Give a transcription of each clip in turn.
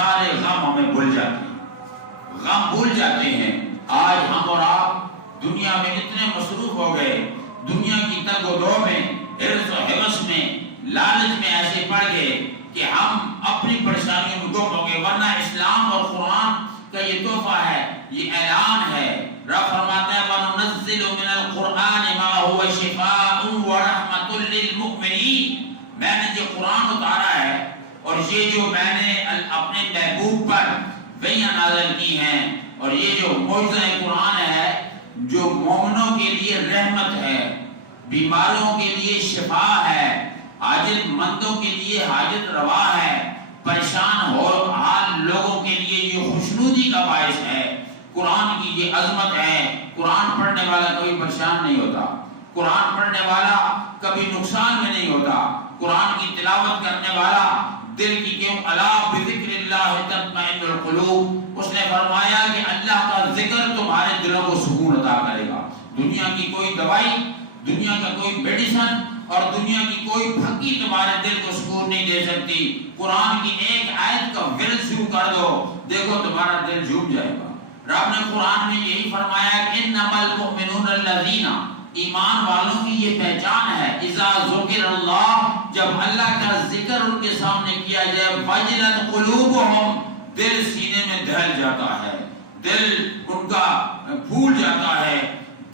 سارے غم ہمیں بھول جاتے ہیں، غم بھول جاتے ہیں۔ آج ہم اور آپ دنیا میں اتنے مصروف ہو گئے، دنیا کی تگ و دو میں، حرص و حوث میں، لالچ میں ایسے پڑ گئے کہ ہم اپنی پریشانیوں میں گم ہو گئے، ورنہ اسلام اور قرآن کا یہ تحفہ ہے، یہ اعلان ہے۔ رب فرماتا ہے وَنُنَزِّلُ مِنَ الْقُرْآنِ مَا هُوَ شِفَاءٌ وَرَحْمَةٌ لِّلْمُؤْمِنِينَ۔ میں نے جو قرآن اتارا ہے اور یہ جو میں نے اپنے محبوب پر وحیاں نازل کی ہیں، اور یہ جو معجزہ قرآن ہے جو مومنوں کے لیے رحمت ہے، بیماروں کے لیے شفا ہے، حاجت مندوں کے لیے حاجت روا ہے، پریشان ہو حال لوگوں کے لیے یہ خوشنودی کا باعث ہے۔ قرآن کی یہ عظمت ہے۔ قرآن پڑھنے والا کبھی پریشان نہیں ہوتا، قرآن پڑھنے والا کبھی نقصان میں نہیں ہوتا، قرآن کی تلاوت کرنے والا دل کی کیوں الا بذکر اللہ تطمئن القلوب، اس نے فرمایا کہ اللہ کا ذکر تمہارے دلوں کو سکون عطا کرے گا۔ دنیا کی کوئی دوائی، دنیا کا کوئی میڈیسن اور دنیا کی کوئی پھکی تمہارے دل کو سکون نہیں دے سکتی۔ قرآن کی ایک آیت کا ورد شروع کر دو، دیکھو تمہارا دل جھوم جائے گا۔ رب نے قرآن میں یہی فرمایا کہ انما المؤمنون الذین، ایمان والوں کی یہ پہچان ہے، اذا ذکر اللہ، جب اللہ کا ذکر ان کے سامنے کیا جائے، وجلت قلوبہم، دل سینے میں دہل جاتا ہے، دل ان کا پھول جاتا ہے،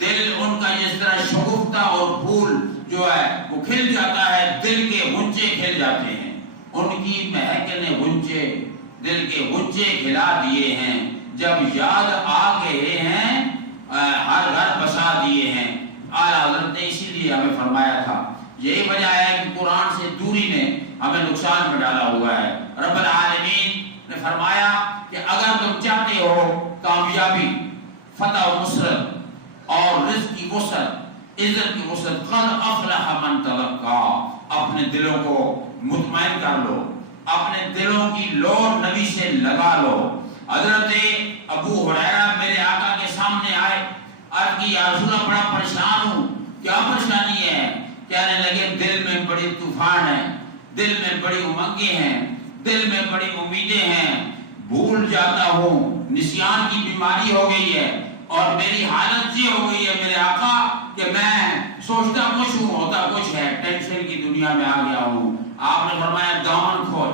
دل ان کا جس طرح شگفتہ اور پھول جو ہے وہ کھل جاتا ہے، دل کے غنچے کھل جاتے ہیں۔ ان کی مہک نے غنچے، دل کے غنچے کھلا دیے ہیں، جب یاد آ گئے ہیں ہر گھر بسا دیے ہیں۔ اعلیٰ حضرت نے اسی لیے ہمیں فرمایا تھا، یہی وجہ ہے کہ قرآن سے دوری نے ہمیں نقصان میں ڈالا ہوا ہے۔ رب العالمین نے فرمایا کہ اگر تم چاہتے ہو کامیابی، فتح و نصرت اور رزق کی وسعت، عزت کی وسعت، قد افلح من تزکا، اپنے دلوں کو مطمئن کر لو، اپنے دلوں کی لور نبی سے لگا لو۔ حضرت ابو ہریرہ میرے آقا کے سامنے آئے، عرض کی یا رسول اللہ بڑا پریشان ہوں، کیا پریشانی ہے؟ کہنے لگے دل میں بڑی طوفان ہے، دل میں بڑی امنگیں ہیں، دل میں بڑی امیدیں ہیں، بھول جاتا ہوں، نسیان کی بیماری ہو گئی ہے، اور میری حالت یہ ہو گئی ہے میرے آقا کہ میں سوچتا کچھ ہوں ہوتا کچھ ہے، ٹینشن کی دنیا میں آ گیا ہوں۔ آپ نے فرمایا دامن کھول،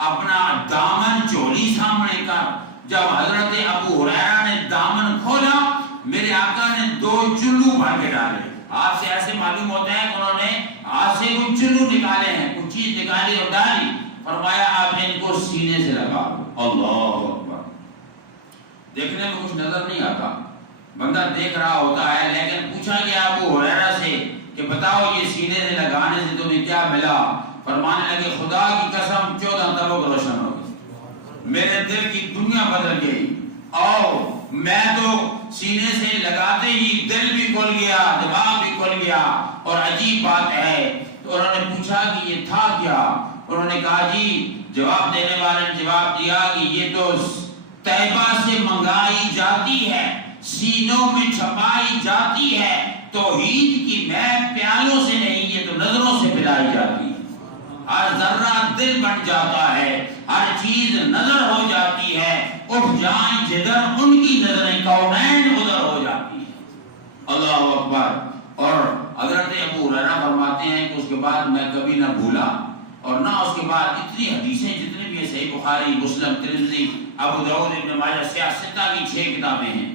اپنا دامن چولی سامنے کر۔ جب حضرت ابو ہریرہ نے دامن کھولا، میرے آقا نے 2 چلو بھر کے ڈالے۔ آپ سے ایسے معلوم ہوتا ہے کہ انہوں نے ہاتھ سے کوئی چلو نکالے ہیں، کچھ چیز نکالی اور ڈالی۔ فرمایا آپ نے ان کو سینے سے لگا دو۔ اللہ اکبر۔ دیکھنے میں کچھ نظر نہیں آتا، بندہ دیکھ رہا ہوتا ہے، لیکن پوچھا گیا ابو ہریرہ سے کہ بتاؤ یہ سینے سے لگانے سے تمہیں کیا ملا؟ فرمانے لگے خدا کی قسم 14 طبق روشن ہو گئی، میرے دل کی دنیا بدل گئی، اور میں تو سینے سے لگاتے ہی دل بھی کھل گیا، دماغ بھی کھل گیا۔ اور عجیب بات ہے، تو انہوں نے پوچھا کہ یہ تھا کیا؟ انہوں نے کہا جی، جواب دینے والے نے جواب دیا کہ یہ تو طیبہ سے منگائی جاتی ہے، سینوں میں چھپائی جاتی ہے، توحید کی مہک پیالوں سے نہیں، یہ تو نظروں سے پلائی جاتی ہے۔ ہر ذرہ دل بن جاتا ہے، ہر چیز نظر ہو جاتی ہے، اٹھ جائیں جدھر ان کی نظریں کونین ادھر ہو جاتی ہے۔ اللہ اکبر۔ اور حضرت ابو ہریرہ فرماتے ہیں کہ اس کے بعد میں کبھی نہ بھولا، اور نہ اس کے بعد اتنی حدیثیں جتنے بھی ہیں، صحیح بخاری، مسلم، ترمذی، ابو داؤد، ابن ماجہ، سیاستہ کی 6 کتابیں ہیں،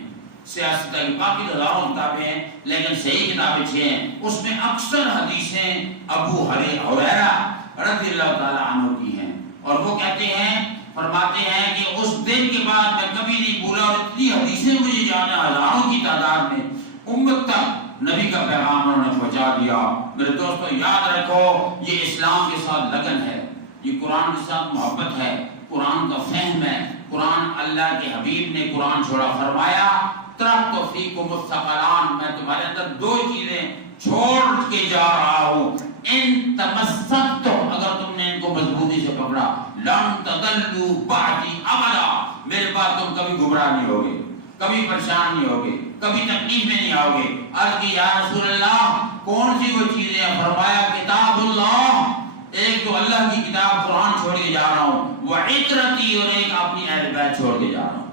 سیاستہ کی باقی ہزاروں کتابیں ہیں، لیکن صحیح کتابیں 6 ہیں، اس میں اکثر حدیثیں ابو ہریرہ رضی اللہ تعالیٰ عنہ کی ہیں۔ اور وہ کہتے ہیں، فرماتے ہیں کہ اس دن کے بعد میں کبھی نہیں بھولا، اور اتنی حدیثیں مجھے جانے ہزاروں کی تعداد میں امت تک نبی کا پیغام انہوں نے پہنچا دیا۔ میرے دوستو یاد رکھو، یہ اسلام کے ساتھ لگن ہے، یہ قرآن کے ساتھ محبت ہے، قرآن کا فہم ہے۔ قرآن اللہ کے حبیب نے قرآن چھوڑا، فرمایا ترکت فیکم الثقلان، میں تمہارے اندر 2 چیزیں چھوڑ کے جا رہا ہوں، ان تمسکتم، اگر تم نے ان کو مضبوطی سے پکڑا، لن تضلوا بعدی ابدا، میرے بعد تم کبھی گمراہ نہیں ہوگے، کبھی پریشان نہیں ہوگے، کبھی تکلیف میں نہیں آؤ گے۔ عرض کی یا رسول اللہ کون سی وہ چیزیں ہیں؟ فرمایا کتاب اللہ، ایک تو اللہ کی کتاب قرآن چھوڑ کے جا رہا ہوں، وعترتی، اور ایک اپنی اہل بیت چھوڑ کے جا رہا ہوں۔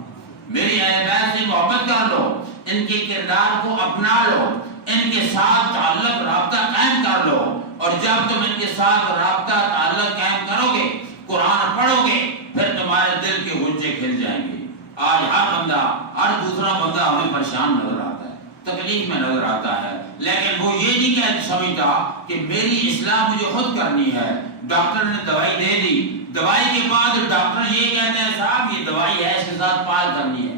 میری اہل بیت سے محبت کر لو، ان کے کردار کو اپنا لو، ان کے ساتھ تعلق رابطہ قائم کر لو، اور جب تم ان کے ساتھ رابطہ تعلق قائم کرو گے، قرآن پڑھو گے، پھر تمہارے دل کے غنچے کھل جائیں گے۔ آج ہر بندہ، ہر دوسرا بندہ ہمیں پریشان نظر آتا ہے، تکلیف میں نظر آتا ہے، لیکن وہ یہ نہیں سمجھتا کہ میری اصلاح مجھے خود کرنی ہے۔ ڈاکٹر نے دوائی دے دی، دوائی کے بعد ڈاکٹر یہ کہتے ہیں صاحب یہ دوائی ہے، اس کے ساتھ پال کرنی ہے۔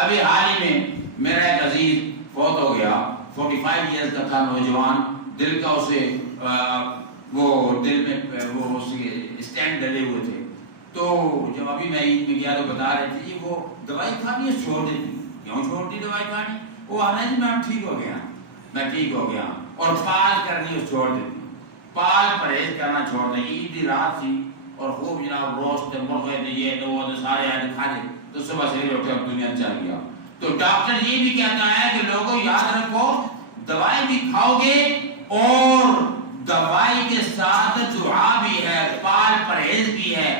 ابھی حال ہی میں میرا ایک عزیز فوت ہو گیا، 45 ایئرز کا تھا، نوجوان، دل کا اسے وہ دل میں وہ اسٹینڈ ڈلے ہوئے تھے۔ تو جب ابھی میں عید میں گیا تو بتا رہے تھے جی وہ دوائی کھانی ہے چھوڑ دیتی۔ کیوں چھوڑتی دوائی کھانی؟ وہ آنا ہے جی میں ٹھیک ہو گیا، میں ٹھیک ہو گیا، اور پال کرنی ہے چھوڑ دیتی، پال پرہیز کرنا چھوڑ دیں۔ عید کی رات تھی اور خوب جناب روسٹ مرغے تھے، یہ تو وہ سارے آئے کھا لے، تو صبح سے اٹھے اب دنیا چل گیا۔ تو ڈاکٹر یہ بھی کہتا ہے کہ لوگوں یاد رکھو دوائی بھی کھاؤ گے اور دوائی کے ساتھ دعا بھی ہے، پال پرہیز بھی ہے،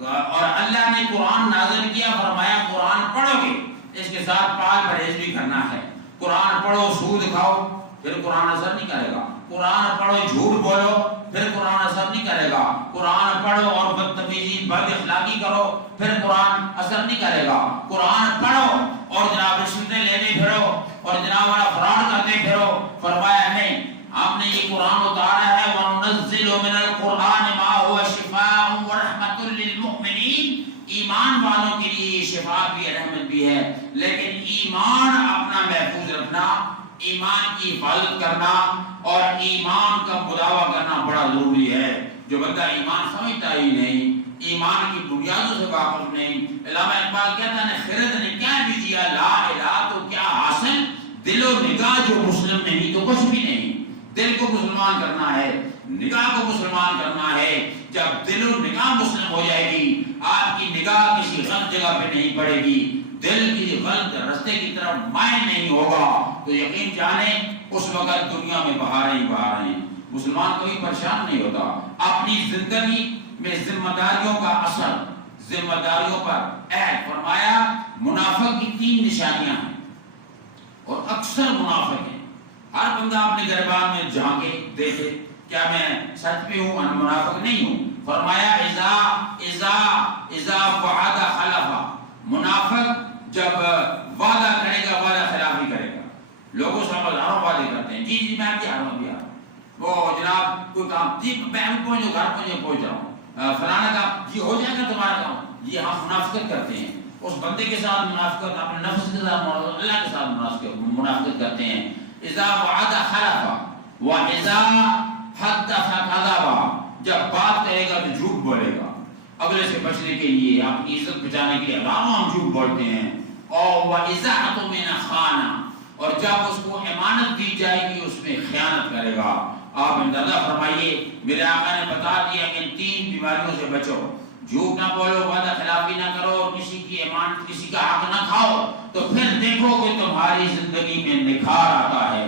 اور اللہ نے قرآن نازل کیا، فرمایا قرآن پڑھو گے، اس کے ساتھ پال پرہیز بھی کرنا ہے۔ قرآن پڑھو سود کھاؤ پھر قرآن اثر نہیں کرے گا، قرآن پڑھو جھوٹ بولو پھر قرآن اثر نہیں کرے گا، قرآن پڑھو اور بدتمیزی بد اخلاقی کرو پھر قرآن اثر نہیں کرے گا، قرآن پڑھو اور جناب رشوتیں لیتے پھرو اور جناب والا فراڈ کرتے پھرو، فرمایا نہیں، ہم نے یہ قرآن اتارا ہے، وَنُنَزِّلُ مِنَ الْقُرْآنِ مَا هُوَ شِفَاءٌ وَرَحْمَةٌ لِّلْمُؤْمِنِينَ، ایمان والوں کے لیے شفا بھی رحمت بھی ہے، لیکن ایمان اپنا محفوظ رکھنا، ایمان کی حفاظت کرنا اور ایمان کا مداوع کرنا بڑا ضروری ہے۔ جو بندہ ایمان سمجھتا ہی نہیں، ایمان کی بنیادوں سے واقف نہیں، علامہ اقبال کہتا ہے خرد نے کیا بھی دیا، لا الہ تو کیا حاصل، دل و نگاہ جو مسلم نہیں تو کچھ بھی نہیں۔ دل کو مسلمان کرنا ہے، نگاہ کو مسلمان کرنا ہے۔ جب دل و نگاہ مسلم ہو جائے گی، آپ کی نگاہ کسی غلط جگہ پہ نہیں پڑے گی، دل کی غلط رستے کی طرف مائل نہیں ہوگا، تو یقین جانیں اس وقت دنیا میں بہاریں ہی بہاریں۔ مسلمان کوئی پریشان نہیں ہوتا، اپنی زندگی میں ذمہ داریوں کا اثر، ذمہ داریوں پر عہد فرمایا۔ منافق کی 3 نشانیاں ہیں اور اکثر منافق ہیں، ہر بندہ اپنے گریبان میں جھانکے دیکھے کیا میں سچ پہ ہوں، انا منافق نہیں ہوں۔ فرمایا اذا وعد خلف، منافق جب وعدہ کرے گا وعدہ خلافی کرے گا۔ لوگوں سے ہزاروں وعدے کرتے ہیں، جی جی میں آپ کی حرم بھی آ رہا ہوں، وہ جناب کوئی کام جی میں پہنچو گھر پہنچ رہا ہوں، فلانا کام جی ہو جائے گا تمہارا کام، یہ ہم منافقت کرتے ہیں۔ اس بندے کے ساتھ منافقت، اپنے نفس کے ساتھ، اللہ کے ساتھ منافقت کرتے ہیں۔ اذا وعد خلف واذا حدث كذب، جب بات کرے گا تو جھوٹ بولے گا، اگلے سے بچنے کے لیے، اپنی عزت بچانے کے لیے ہم جھوٹ بولتے ہیں۔ اور واذا اؤتمن خان، اور جب اس کو امانت دی جائے گی اس میں خیانت کرے گا۔ آپ اندازہ فرمائیے، میرے آقا نے بتا دیا کہ ان 3 بیماریوں سے بچو، جھوٹ نہ بولو، وعدہ خلافی نہ کرو، اور کسی کی امانت، کسی کا حق نہ کھاؤ، تو پھر دیکھو کہ تمہاری زندگی میں نکھار آتا ہے،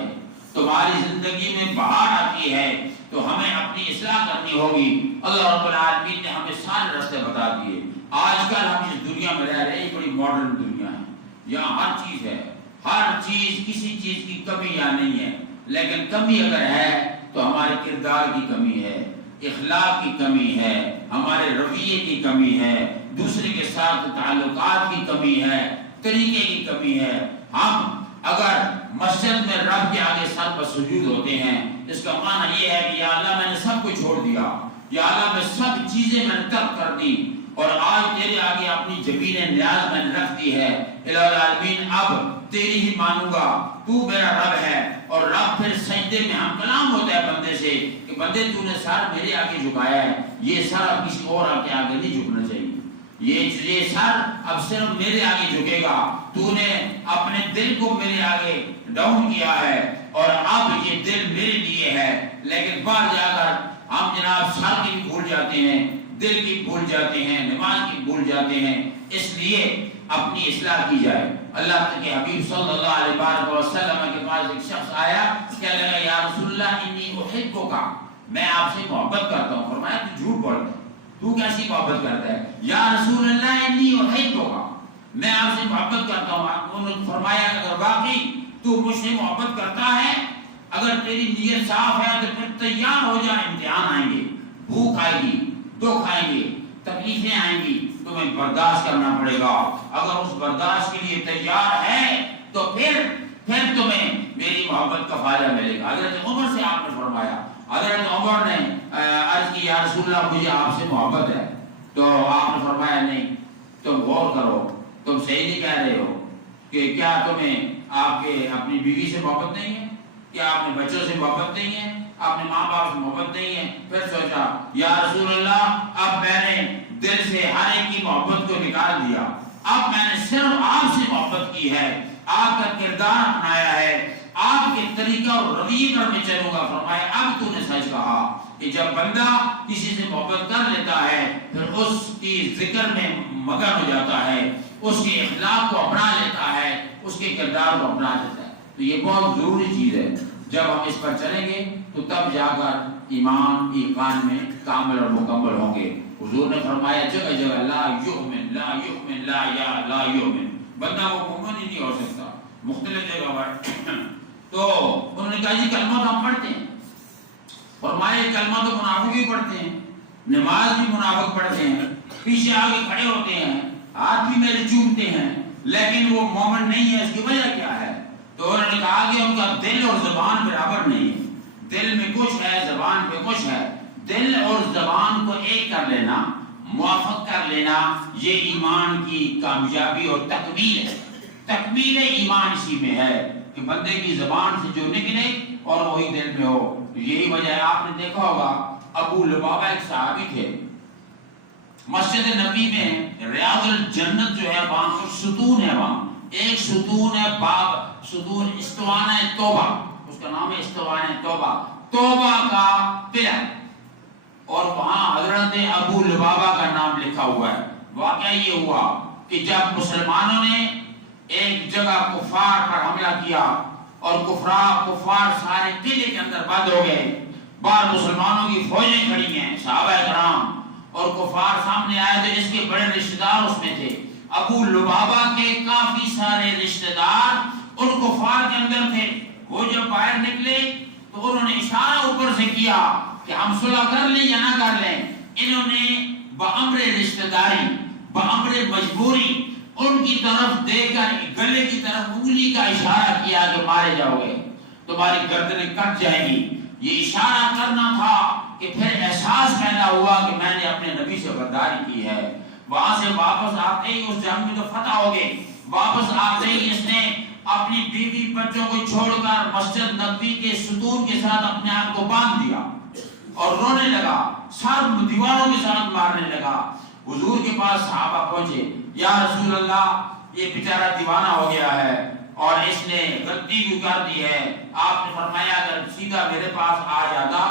تمہاری زندگی میں بہار آتی ہے۔ تو ہمیں اپنی اصلاح کرنی ہوگی۔ اللہ رب العالمین نے ہمیں سارے راستے بتا دیے۔ آج کل ہم اس دنیا میں رہ رہے ہیں، بڑی ماڈرن دنیا ہے، یہاں ہر چیز ہے، ہر چیز، کسی چیز کی کمی یہاں نہیں ہے، لیکن کمی اگر ہے تو ہمارے کردار کی کمی ہے، اخلاق کی کمی ہے، ہمارے رویے کی کمی ہے، دوسرے کے ساتھ تعلقات کی کمی ہے، طریقے کی کمی ہے۔ ہم اگر مسجد میں رب کے آگے سر پر سجود ہوتے ہیں، اس کا معنی یہ ہے کہ یا اللہ میں نے سب کچھ چھوڑ دیا، یا اللہ میں سب چیزیں میں نے ترک کر دی، اور آج تیرے آگے اپنی جبین نیاز میں نے رکھ دی ہے، الہ العالمین اب تیری ہی مانوں گا، تو میرا رب ہے۔ اور رب پھر سجدے میں ہم کلام ہوتا ہے بندے سے کہ بندے تو نے سر میرے آگے جھکایا ہے، یہ سر اب کسی اور کے آگے نہیں جھکنا چاہیے، یہ سر اب صرف میرے آگے جھکے گا، تو نے اپنے دل کو میرے آگے ڈاؤن کیا ہے اور اب یہ دل میرے لیے ہے۔ لیکن باہر جا کر ہم جناب سر کی بھی بھول جاتے ہیں، دل کی بھول جاتے ہیں، نماز کی بھول جاتے ہیں، اس لیے اپنی اصلاح کی جائے۔ اللہ کے حبیب صلی اللہ علیہ وسلم کے پاس ایک شخص آیا، کہنے لگا یا رسول اللہ انی احبک، میں آپ سے محبت کرتا ہوں. فرمایا تو جھوٹ بولتا ہے, تو کیسی محبت کرتا ہے؟ یا رسول اللہ انی احبک, میں آپ سے محبت کرتا ہوں. انہوں نے فرمایا اگر واقعی تو مجھ سے محبت کرتا ہے, اگر تیری نیت صاف ہے تو پھر تیار ہو جا, امتحان آئیں گے, بھوک آئے گی, دکھ آئیں گے, تکلیفیں آئیں گی, تمہیں برداشت کرنا پڑے گا. اگر اس برداشت کے لیے تیار ہے تو پھر تمہیں میری محبت کا فائدہ ملے گا. حضرت عمر سے آپ نے فرمایا, حضرت عمر نے عرض کی یا رسول اللہ مجھے آپ سے محبت ہے. تو آپ نے فرمایا نہیں, تم غور کرو, تم صحیح نہیں کہہ رہے ہو کہ کیا تمہیں آپ کے اپنی بیوی سے محبت نہیں ہے, کیا اپنے بچوں سے محبت نہیں ہے, اپنے ماں باپ سے محبت نہیں ہے. پھر سوچا یا رسول اللہ اب میں نے دل سے ہر ایک کی محبت کو نکال دیا, اب میں نے صرف آپ سے محبت کی ہے, آپ کا کردار اپنایا ہے, آپ کے طریقہ اور رویے پر میں چلوں گا. فرمایا اب تو نے سچ کہا کہ جب بندہ کسی سے محبت کر لیتا ہے پھر اس کی ذکر میں مگن ہو جاتا ہے, اس کے اخلاق کو اپنا لیتا ہے, اس کے کردار کو اپنا لیتا ہے. تو یہ بہت ضروری چیز ہے. جب ہم اس پر چلیں گے تو تب جا کر ایمان ایقان میں کامل اور مکمل ہوں گے. حضور نے فرمایا جگہ جگہ لا یؤمن لا یؤمن لا یا لا یؤمن, بندہ وہ مومن ہی نہیں ہو سکتا, مختلف جگہ پر. تو انہوں نے کہا جی کلمہ تو ہم پڑھتے ہیں. فرمایا کلمہ تو منافق بھی پڑھتے ہیں, نماز بھی منافق پڑھتے ہیں, پیچھے آگے کھڑے ہوتے ہیں, ہاتھ بھی میرے چومتے ہیں, لیکن وہ مومن نہیں ہے. اس کی وجہ کیا ہے؟ تو انہوں نے کہا کہ ان کا دل اور زبان برابر نہیں ہے. دل میں کچھ ہے, زبان پہ کچھ ہے. دل اور زبان کو ایک کر لینا, موافق کر لینا, یہ ایمان کی کامیابی اور تکمیل ہے. تکمیل ایمان اسی میں ہے کہ بندے کی زبان سے جو نکلے اور وہی دل میں ہو. یہی وجہ ہے, آپ نے دیکھا ہوگا ابو لبابہ ایک صحابی تھے, مسجد نبی میں ریاض الجنت جو ہے وہاں کچھ ستون ہے, وہاں ایک ستون ہے باب ستون استوانہ توبہ, اس کا نام ہے استوانہ توبہ, توبہ کا پلر, اور وہاں حضرت ابو لبابہ کا نام لکھا ہوا ہے. واقعہ یہ ہوا کہ جب مسلمانوں نے ایک جگہ کفار پر حملہ کیا اور کفار سارے قلعے کے اندر بند ہو گئے, باہر مسلمانوں کی فوجیں کھڑی ہیں, صحابہ کرام, اور کفار سامنے آئے تو اس کے بڑے رشتہ دار اس میں تھے. ابو لبابہ کے کافی سارے رشتہ دار ان کفار کے اندر تھے. وہ جب باہر نکلے تو انہوں نے اشارہ اوپر سے کیا کہ ہم صلح کر لیں یا نہ کر لیں. انہوں نے بامر رشتہ داری, بامر مجبوری ان کی طرف دیکھ کر گلے کی طرف انگلی کا اشارہ کیا کہ مارے جاؤ گے, تمہاری گردنیں کٹ جائیں گی. یہ اشارہ کرنا تھا کہ پھر احساس پیدا ہوا کہ میں نے اپنے نبی سے غداری کی ہے. وہاں سے واپس آتے ہی اس جنگ میں تو فتح ہو گئے, واپس آتے ہی اس نے اپنی بیوی بچوں کو چھوڑ کر مسجد نبوی کے ستون کے ساتھ اپنے آپ کو باندھ دیا اور رونے لگا, سر دیواروں کے ساتھ مارنے لگا. حضور کے پاس صحابہ پہنچے, یا رسول اللہ یہ بیچارہ دیوانہ ہو گیا ہے اور اس نے غلطی کیوں کر دی ہے. آپ نے فرمایا اگر سیدھا میرے پاس آ جاتا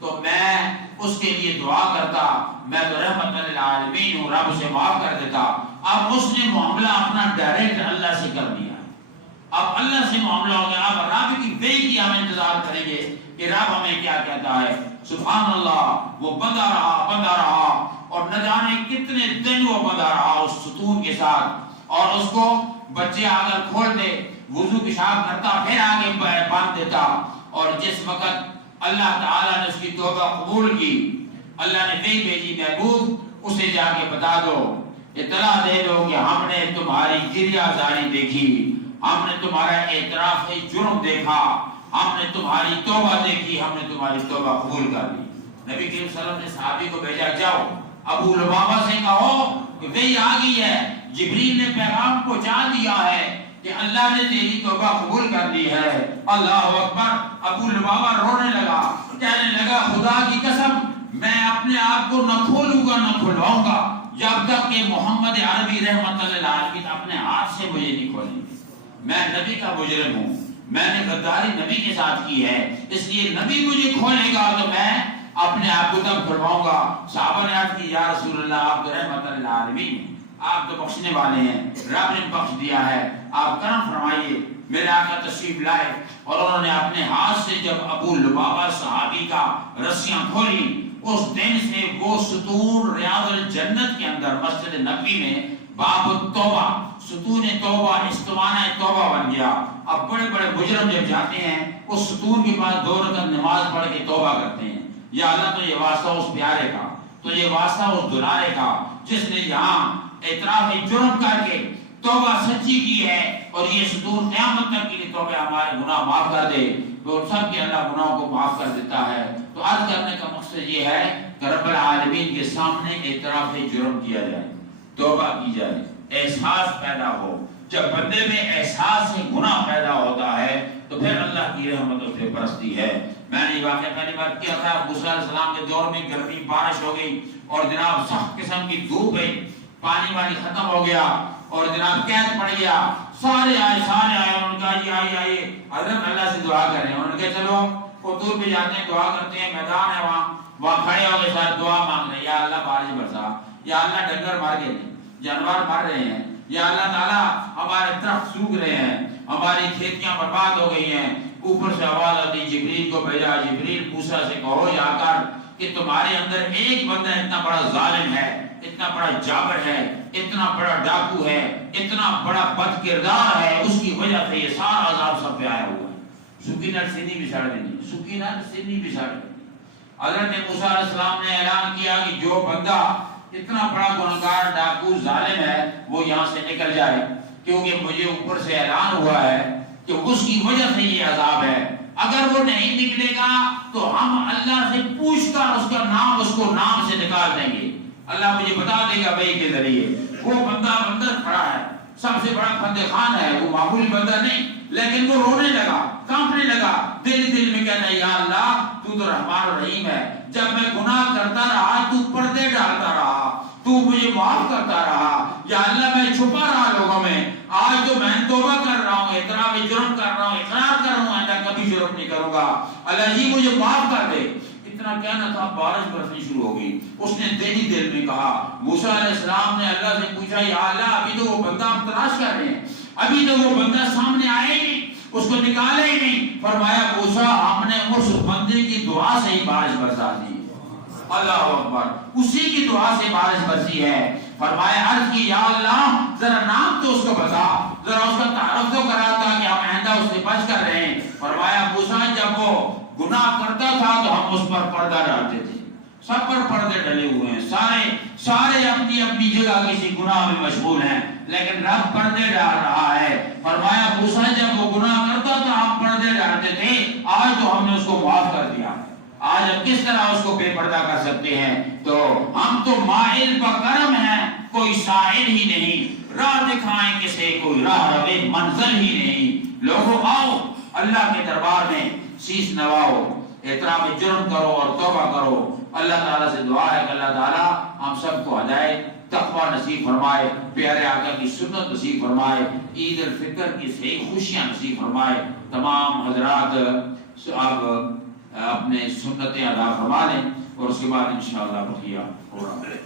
تو میں اس کے لیے دعا کرتا, میں تو رحمت للعالمین ہوں, رب سے معاف کر دیتا. اب اس نے معاملہ اپنا ڈائریکٹ اللہ سے کر دیا, اب اللہ سے معاملہ ہو گیا. اب رب کی وحی کی ہم انتظار کریں گے کہ رب ہمیں کیا کہتا ہے. سبحان اللہ, وہ بندہ رہا اور نہ جانے کتنے دن وہ بندہ رہا اس ستون کے ساتھ, اور اس کو بچے اگر کھولتے وضو پیشاب کرتا پھر آگے باندھ دیتا. اور جس وقت اللہ تعالیٰ نے اس کی توبہ قبول کی, اللہ نے وحی بھیجی, محبوب اسے جا کے بتا دو, اطلاع دے دو کہ ہم نے تمہاری گریہ زاری دیکھی, ہم نے تمہارا اعتراف جرم دیکھا, ہم نے تمہاری توبہ دیکھی, ہم نے تمہاری توبہ قبول کر لی. نبی کریم صلی اللہ علیہ وسلم نے صحابی کو بھیجا, جاؤ ابو لبابہ سے کہو کہ وحی آ گئی ہے, جبریل نے پیغام پہنچا دیا ہے کہ اللہ نے تیری توبہ قبول کر لی ہے. اللہ اکبر. ابو لبابہ رونے لگا, کہنے لگا خدا کی قسم میں اپنے آپ کو نہ کھولوں گا نہ کھلواؤں گا جب تک کہ محمد عربی رحمت اللہ علیہ اپنے ہاتھ سے مجھے نہیں کھولیں گے. میں نبی کا مجرم ہوں, میں نے غداری نبی کے ساتھ کی ہے, اس لیے نبی مجھے کھولے گا تو میں اپنے آپ کو تب کھلواؤں گا. صحابہ نے عرض کی یا رسول اللہ آپ تو رحمت اللہ عالمین, آپ تو بخشنے والے ہیں، رب نے بخش دیا ہے، آپ کرم فرمائیے۔ میرے آقا تشریف لائے اور انہوں نے اپنے ہاتھ سے جب ابو لبابہ صحابی کا رسیاں کھولی، اس دن سے وہ ستون ریاض الجنت کے اندر مسجد نبوی میں باب التوبہ، ستون توبہ، استوانہ توبہ بن گیا۔ اب بڑے بڑے مجرم جب جاتے ہیں اس ستون کے پاس 2 رکعت نماز پڑھ کے توبہ کرتے ہیں، یا اللہ تو یہ واسطہ اس پیارے کا، تو یہ واسطہ اس دلارے کا جس نے یہاں اعتراف جرم کر کے توبہ سچی کی ہے، اور یہ ستون قیامت تک کے لیے توبہ ہمارے گناہ معاف کر دے، تو سب کے اللہ گناہوں کو معاف کر دیتا ہے۔ تو عرض کرنے کا مقصد یہ ہے کہ رب العالمین کے سامنے اعتراف جرم کیا جائے، توبہ کی جائے، احساس پیدا ہو۔ جب بندے میں احساس سے گناہ پیدا ہوتا ہے تو پھر اللہ کی رحمت اسے برستی ہے۔ میں نے واقعہ پہلی بار کیا تھا، موسیٰ علیہ السلام کے دور میں گرمی بارش ہو گئی اور جناب سخت قسم کی دھوپ گئی، پانی وانی ختم ہو گیا اور جناب قحط پڑ گیا۔ سارے آئے انہوں نے کہا جی آئیے حضرت اللہ سے دعا کریں۔ انہوں نے کہا چلو قطور پہ جاتے ہیں، دعا کرتے ہیں، میدان ہے وہاں کھڑے ہو کے ساتھ دعا مانگ رہے ہیں، یا اللہ بارش برسا، یا اللہ ڈنگر مار گئے، جانور مر رہے ہیں، یا اللہ تعالیٰ ہمارے درخت سوکھ رہے ہیں، ہماری کھیتیاں برباد ہو گئی ہیں۔ اوپر سے آواز آتی، جبریل کو بھیجا، جبریل موسیٰ سے کہو جا کر کہ تمہارے اندر ایک بندہ اتنا بڑا ظالم ہے، اتنا بڑا جابر ہے، اتنا بڑا ڈاکو ہے، اتنا بڑا بد کردار ہے، اس کی وجہ سے یہ سارا عذاب سب پہ آیا ہوا ہے۔ سکینت سینی بچھاڑ دینی، سکینت سینی بچھاڑ دینی۔ حضرت موسیٰ علیہ السلام نے اعلان کیا کہ جو بندہ اتنا بڑا گنہگار ڈاکو ظالم ہے وہ یہاں سے نکل جائے، کیونکہ مجھے اوپر سے اعلان ہوا ہے کہ اس کی وجہ سے یہ عذاب ہے۔ اگر وہ نہیں نکلے گا تو ہم اللہ سے پوچھ کر اس کا نام، اس کو نام سے نکال دیں گے۔ اللہ مجھے بتا دے گا بھائی کے ذریعے وہ بندہ اندر کھڑا ہے، سب سے بڑا بندے خان ہے، وہ معمولی بندہ نہیں، لیکن وہ رونے لگا، کانپنے لگا، دل میں کہنا یا اللہ تو رحمان الرحیم ہے، جب میں گناہ کرتا رہا تو پردے ڈالتا رہا، تو مجھے معاف کرتا رہا، یا اللہ میں چھپا رہا لوگوں میں، آج تو میں توبہ کر رہا ہوں، اعتراف جرم کر رہا ہوں، اقرار کر رہا ہوں، آئندہ کبھی جرم نہیں کروں گا، اللہ جی مجھے معاف کر دے۔ اتنا کہنا تھا، بارش برسنی شروع ہو گئی۔ اس نے دل میں کہا، موسیٰ علیہ السلام نے اللہ سے پوچھا یا اللہ ابھی تو وہ بندہ ہم تلاش کر رہے ہیں، ابھی تو وہ بندہ سامنے آئے ہی نہیں، اس کو نکالے ہی نہیں۔ فرمایا موسیٰ ہم نے اس بندے کی دعا سے ہی بارش برسا دی۔ اللہ اکبر، اسی کی دعا سے بارش برسی ہے۔ فرمایا عرض کی یا اللہ ذرا نام تو اس کو بتا، ذرا اس کا تعارف تو کرا تھا کہ ہم آئندہ اس سے بچ کر رہے ہیں۔ فرمایا موسیٰ جب وہ گناہ کرتا تھا تو ہم اس پر پردہ ڈالتے تھے، سب پر پردے ڈلے ہوئے ہیں، سارے اپنی اپنی جگہ کسی گناہ میں مشغول ہیں، لیکن رب پردے ڈال رہا ہے۔ فرمایا موسیٰ جب وہ گناہ کرتا تھا ہم پردے ڈالتے تھے، آج تو ہم نے اس کو معاف کر دیا، آج ہم کس طرح اس کو بے پردہ کر سکتے ہیں؟ تو ہم تو مائل بکرم ہیں، کوئی سائل ہی نہیں، راہ دکھائیں کسے کوئی راہ روے منزل ہی نہیں۔ لوگوں آؤ اللہ کے دربار میں شیش نواؤ، اعتراف جرم کرو اور توبہ کرو۔ اللہ تعالیٰ سے دعا ہے کہ اللہ تعالیٰ ہم سب کو ہدایت تقوی نصیب فرمائے، پیارے آقا کی سنت نصیب فرمائے، عید الفطر کی صحیح خوشیاں نصیب فرمائے۔ تمام حضرات اب اپنے سنتیں ادا فرما لیں اور اس کے بعد انشاءاللہ بقیہ ہو رہا ہے۔